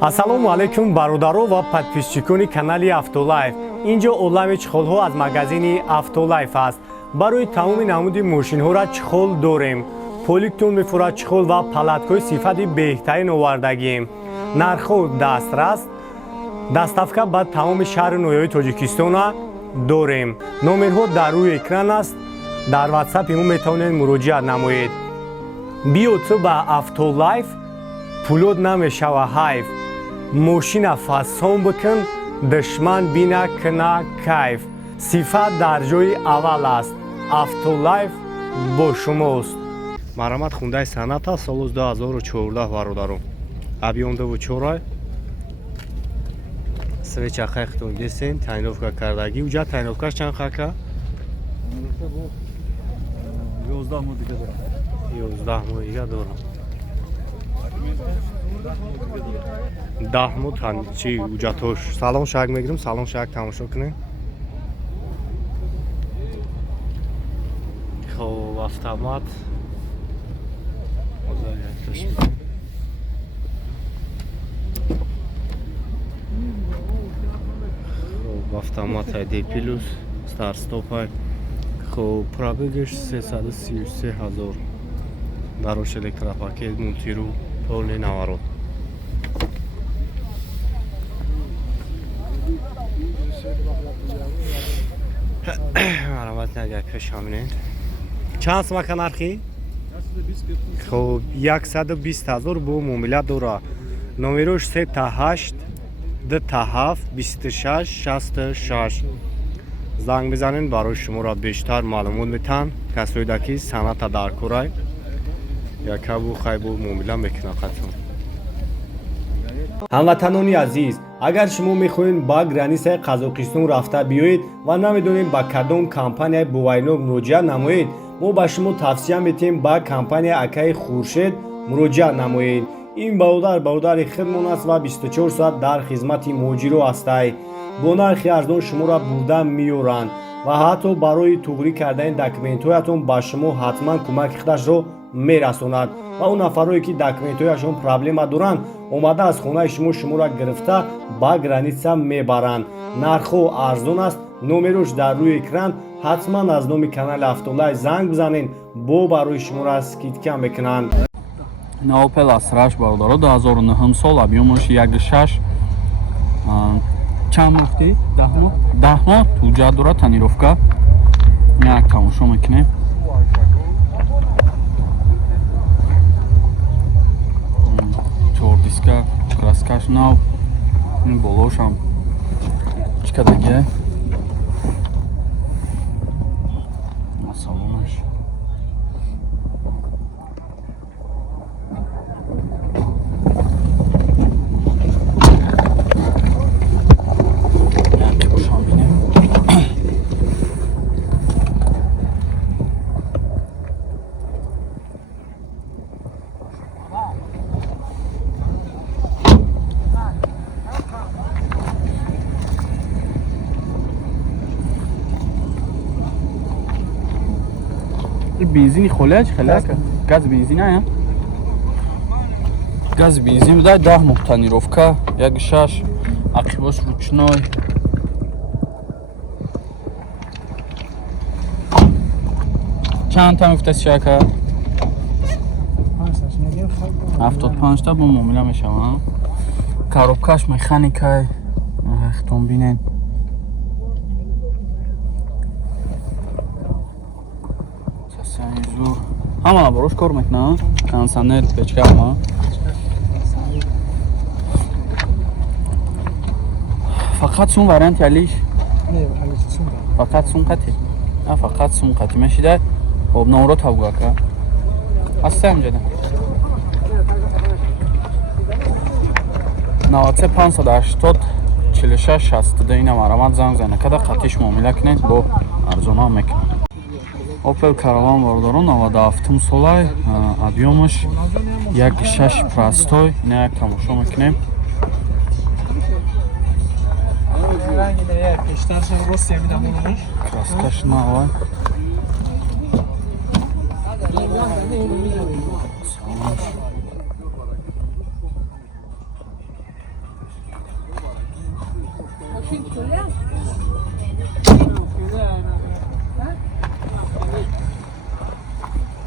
ассалому алайкум бародаро ва подписчикони канали Автолайф. Инҷо олами чихолҳо аз магазини Автолайф аст. Барои тамоми намуди мошинҳоро чихол дорем. Поликтон мефурад чихол ва палаткои сифати беҳтарин овардагием. Нархҳо дастрас. Доставка ба тамоми шаҳри ноҳияи Тоҷикистона дорем. Номерҳо дар рӯи экран аст. Дар WhatsApp мо метавонед муроҷиат намоед. биё ту ба Автолайф, пулод намешава ҳайф. Мошина фасон бикун, душман бина кина кайф. Сифат дар ҷои аввал аст. Автолайф бо шумост. Марамат хундаи санъат аст, соли 2014 бародаро. Абиёндаву чорай. Свеча хайхтон десен, тайновка кардаги. Уҷа тайновкаш чанд хака? 11 мод дига дорам. 11 мод дига дорам. 10 мод чи уҷатош. Салон шак мегирем, салон шак тамошо кунем. Хоб автомат. Автомат ID+ старт стопай. Хоб пробегаш 333 000. Дарош электропакет мултиру полный наворот. Марамат нага кашамин. Чанд смака нархи? Хоб 120 000 бо муомила дора. Номерош 38 27 26 66. занг бизанен барои шуморо бештар маълумот метаҳанд. Касоеда ки санъата дар корай якабу хайбу муомила мекунад қатон. ҳамватанони азиз, агар шумо мехоҳед ба границаи Қазоқистон рафта биёед ва намедонед ба кадом компанияи бовайнок муроҷиат намоед, мо ба шумо тавсия метиҳем ба компанияи Акаи Хуршед муроҷиат намоед. ин бародари худмон аст ва 24 соат дар хизмати муҳоҷиро ҳастай. бо нархи арзон шуморо бурда меёранд ва ҳатто барои туғрӣ кардани документҳоятон ба шумо ҳатман кӯмаки худашро мерасонад ва он нафароне ки документҳояшон проблема доранд омада аз хонаи шуморо гирифта ба граница мебаранд. нархҳо арзон аст. номерош дар рӯи экран. ҳатман аз номи канали Автолайф занг бизанед, бо барои шуморо скидка мекунанд. Opel Astra бародаро 2009 сол, объёмаш 1.6. чанд муфти? 10 мод ҳуҷҷат дорад, тонировка. як тамошо мекунем. Чордиска, краскаш нав. ин болошам чикадаге. салонаш бензини холияч хелак газ бензин ая газ бензин дай 10 муҳ тонировка 1.6 ақибош ручной чанд та муфтаси шака 75 та бо муомила мешавам. коробкаш механикай хтон бинен. ҳама барош кор мекунам. кондитсионер печка ҳама. фақат сум вариант ялиш? Не, фақат сум қати. А фақат сум қати мешида. обномро тавгака. ҳастам ҷада. 93 580 46 62 ина марамат занг зана. Када қатиш муомила кунед бо арзона мекунам. Opel Caravan бародаро 97 солай, объёмаш 1.6 простой. ина як тамошо мекунем. краскаш нава.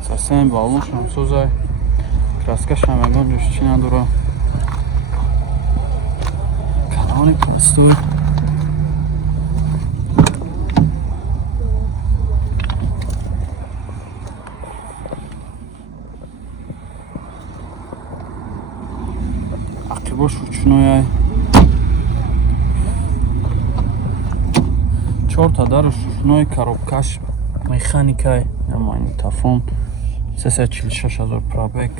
Сасен балон шамсозай. Краска шамагон душчи надура. Канони пастой. Ақибош ручнояй. 4 та дару ручной коробкаш механикай. Магнитофон 346,000 пробег.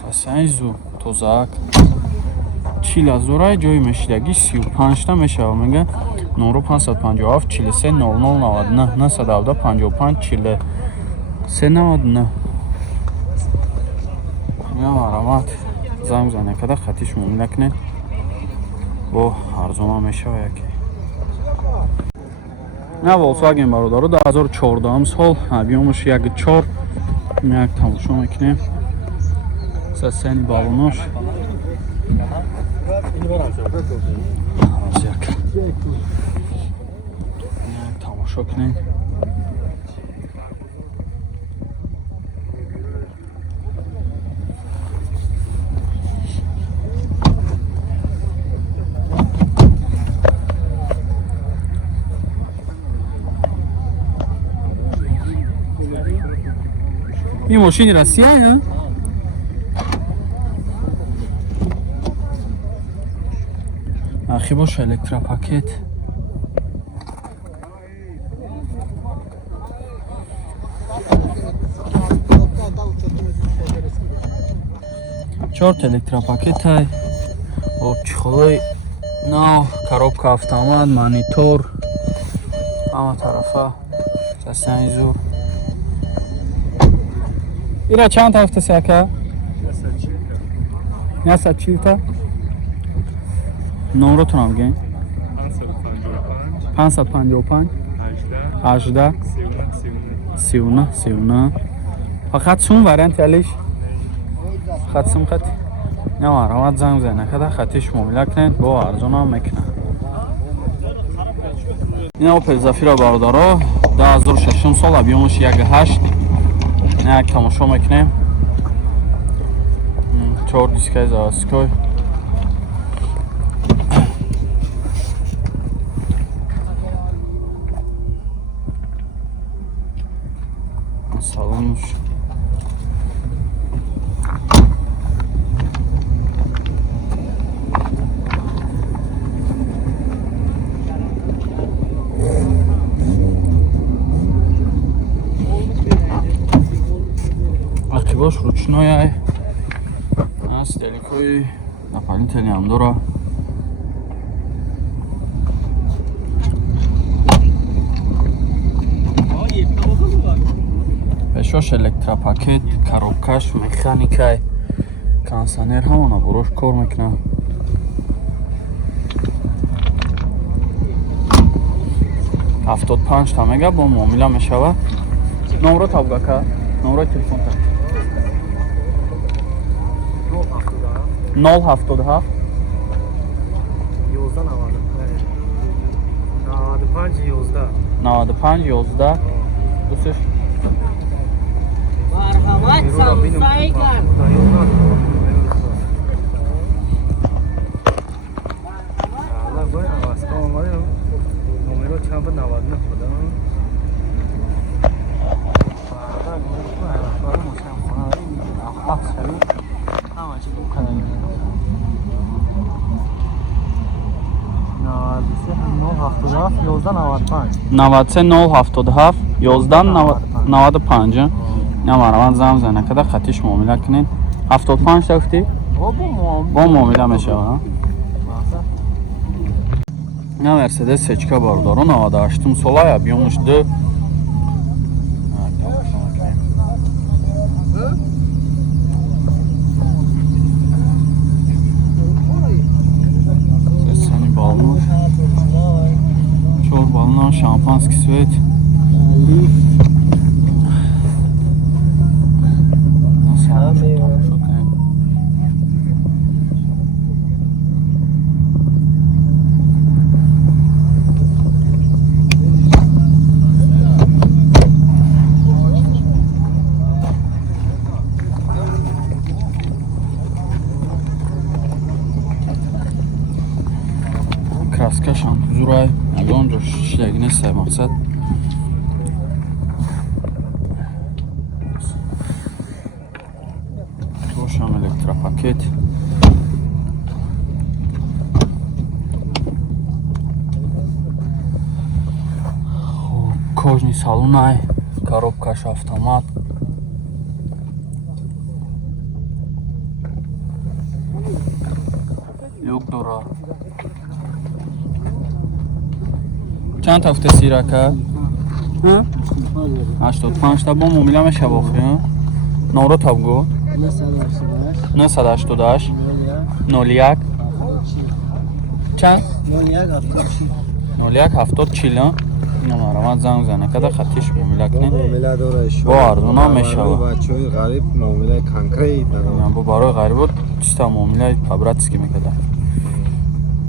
Сасензу тозак 40,000 ҷои мешидаги 35 та мешава мега номро 557 43 0099 955 43 99. Я марамат занг зане када хатиш муомила кунед бо арзона мешава яке. На Volkswagen бародаро 2014 сол объемш 1.4 як тамошо мекунем. Сасени балонош як тамошо кунем. این ماشین رسیه ها؟ اخی باشه الکترا پاکت چهار الکترا پاکت های آبچخالای نو коробка автомат монитор همه طرفه سنجو اینا چند هفته سکه؟ 140 تا نمره تونم بگین 555 18 39 فقط سون وریانت یلیش خط سون خط نه مرامت زنگ زنه کده خطیش معامله کنید با ارزان هم میکنه. این اوپل زفیر باردارا 2006 سال объемش 1.8 یک تماشا میکنیم 4 دیسکای заводской салонуш Ақибош ручной аст далекои наполнители ҳам дора. пешош электропакет коробкаш механикай кондиционер ҳамона бурош кор мекунад. ҳафтод панҷ та мега бо муомила мешавад. номро табгака номрои телефонта 077 95 11 дӯсташ марҳамат самсайгар نود سه 077 11 95 نمارمان زنگ زنه کده خطیش معامله کنین 75 تا گفتی؟ با معامله میشه ها نه مرسدس سچکا باردارو 98 سالای объемش 2 бална шампанский свет дисткашам зурай ягон ҷо шлеги нестай мақсад бошам электропакет кожни салунай коробкаш автомат люк дора чанд тафта сирака 85 та бо муомила мешавохи номро табгу 988 01 чанд 0170 номарамат занг зана када хатиш муомила кунед бо арзуна мешава бачаҳои ғариб муомилаи конкрет бо барои ғарибот чиста муомилаи по-братски мекарда